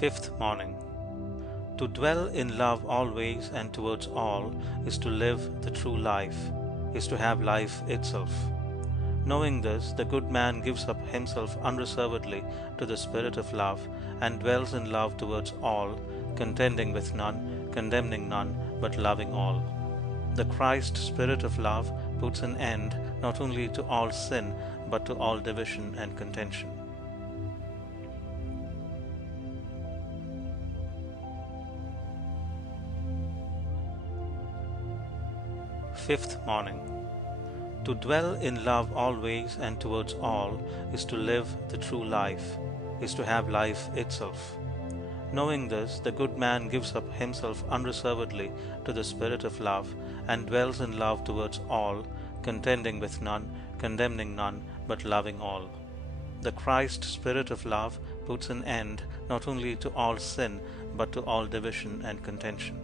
Fifth morning. To dwell in love always and towards all is to live the true life, is to have life itself. Knowing this, the good man gives up himself unreservedly to the spirit of love, and dwells in love towards all, contending with none, condemning none, but loving all. The Christ spirit of love puts an end not only to all sin, but to all division and contention. Fifth morning. To dwell in love always and towards all is to live the true life, is to have life itself. Knowing this, the good man gives up himself unreservedly to the spirit of love, and dwells in love towards all, contending with none, condemning none, but loving all. The Christ spirit of love puts an end not only to all sin, but to all division and contention.